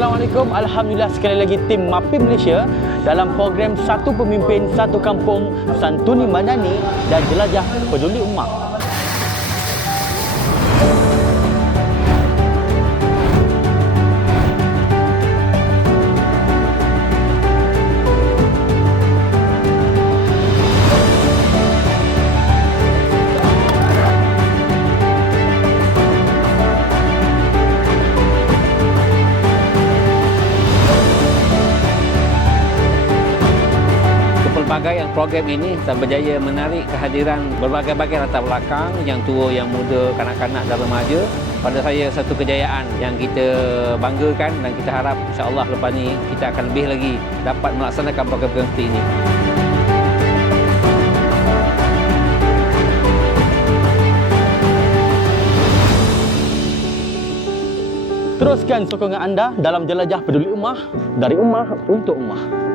Assalamualaikum. Alhamdulillah sekali lagi tim MAPI Malaysia dalam program Satu Pemimpin Satu Kampung Santuni Madani dan Jelajah Peduli Ummah. Pelbagaian program ini telah berjaya menarik kehadiran berbagai-bagai latar belakang yang tua, yang muda, kanak-kanak dan remaja. Pada saya satu kejayaan yang kita banggakan dan kita harap insya-Allah lepas ini kita akan lebih lagi dapat melaksanakan program-program seperti ini. Teruskan sokongan anda dalam jelajah peduli ummah dari ummah untuk ummah.